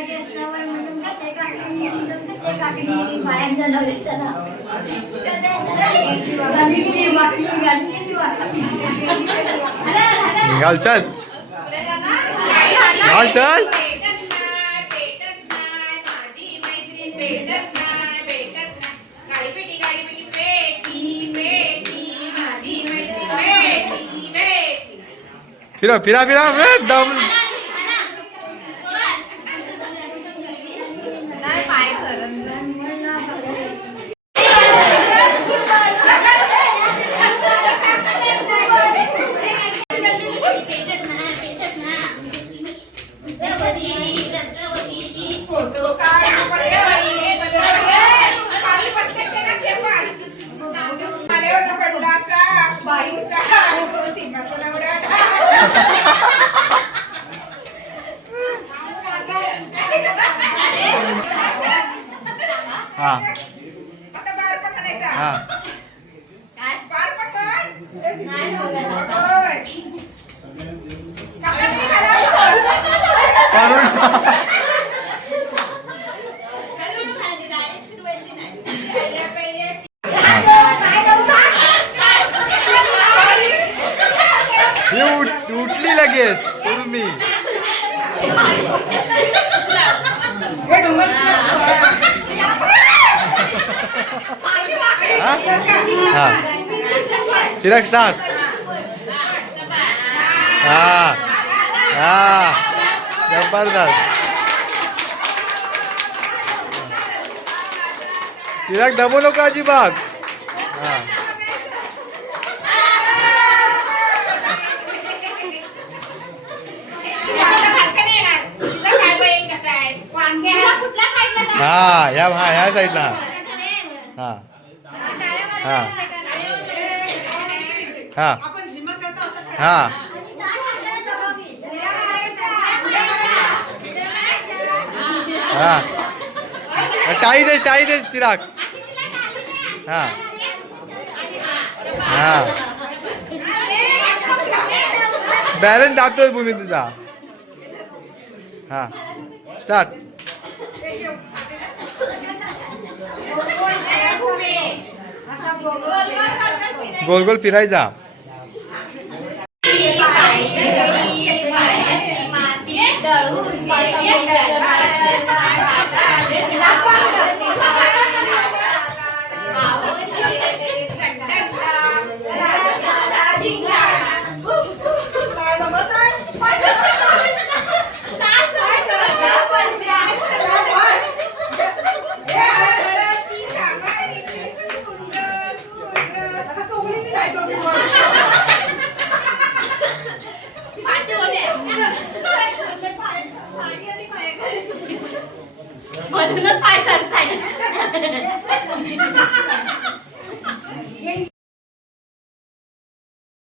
इकडचे चल। निघाल चल। फिरा फिरा फिरा। दम। हा आता बाहेर पण आणायचा. हा बाहेर पण काढ. होय. काका तरी करा. काढून पहिल्या पहिल्या ही उठ उठली लगेच उर्मी हा हा. चिराग स्टार्ट. हा. हा. जबरदस्त. चिराग दबू नको अजिबात? हा. हा ह्या हा ह्या साईडला. हा. हा. हा. हा. हा. टाळी दे टाळी दे चिराग. हा. हा. बॅलन्स जातोय भूमी तुझा. हा. स्टार्ट. गोल गोल फिरायचा